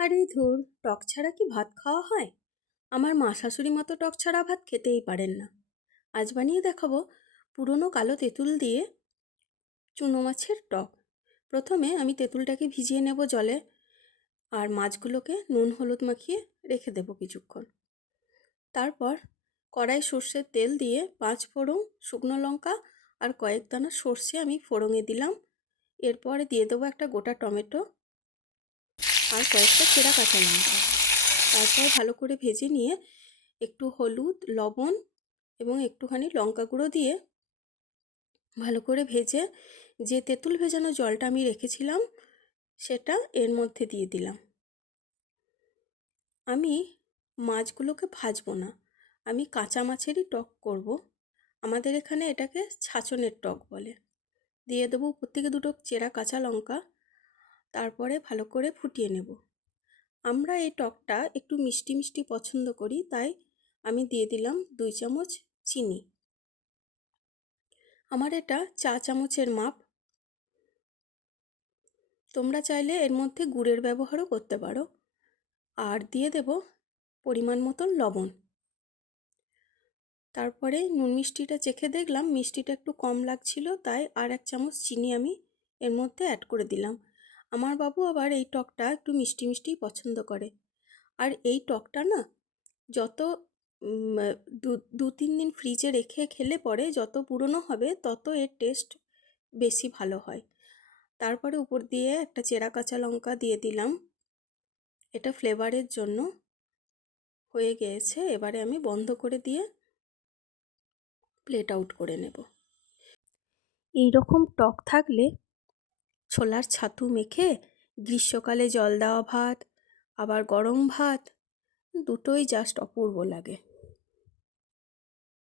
আরে ধুর, টক ছাড়া কি ভাত খাওয়া হয়? আমার মা শাশুড়ি মতো টক ছাড়া ভাত খেতেই পারেন না। আজ বানিয়ে দেখাবো পুরনো কালো তেঁতুল দিয়ে চুনো মাছের টক। প্রথমে আমি তেঁতুলটাকে ভিজিয়ে নেব জলে আর মাছগুলোকে নুন হলুদ মাখিয়ে রেখে দেবো কিছুক্ষণ। তারপর কড়াই সর্ষের তেল দিয়ে পাঁচ ফোড়ন শুকনো লঙ্কা আর কয়েক দানা সর্ষে আমি ফোড়ঙে দিলাম। এরপরে দিয়ে দেবো একটা গোটা টমেটো আর কয়েকটা চেরা কাঁচা লঙ্কা। তারপর ভালো করে ভেজে নিয়ে একটু হলুদ, লবণ এবং একটুখানি লঙ্কা গুঁড়ো দিয়ে ভালো করে ভেজে যে তেঁতুল ভেজানো জলটা আমি রেখেছিলাম সেটা এর মধ্যে দিয়ে দিলাম। আমি মাছগুলোকে ভাজবো না। আমি কাঁচা মাছেরই টক করব। আমাদের এখানে এটাকে ছাচনের টক বলে। দিয়ে দেবো উপর থেকে দুটো চেরা কাঁচা লঙ্কা তারপরে ভালো করে ফুটিয়ে নেব। আমরা এই টকটা একটু মিষ্টি মিষ্টি পছন্দ করি, তাই আমি দিয়ে দিলাম দুই চামচ চিনি। আমার এটা চা চামচের মাপ। তোমরা চাইলে এর মধ্যে গুড়ের ব্যবহারও করতে পারো। আর দিয়ে দেব পরিমাণ মতন লবণ। তারপরে নুন মিষ্টিটা চেখে দেখলাম, মিষ্টিটা একটু কম লাগছিল, তাই আর এক চামচ চিনি আমি এর মধ্যে অ্যাড করে দিলাম। আমার বাবু আবার এই টকটা একটু মিষ্টি মিষ্টি পছন্দ করে। আর এই টকটা না, যত দু তিন দিন ফ্রিজে রেখে খেলে পরে যত পুরনো হবে তত এর টেস্ট বেশি ভালো হয়। তারপরে উপর দিয়ে একটা চেরা কাঁচা লঙ্কা দিয়ে দিলাম। এটা ফ্লেভারের জন্য হয়ে গিয়েছে। এবারে আমি বন্ধ করে দিয়ে প্লেট আউট করে নেব। এই রকম টক থাকলে ছোলার ছাতু মেখে গ্রীষ্মকালে জল দেওয়া ভাত আবার গরম ভাত দুটোই জাস্ট অপূর্ব লাগে।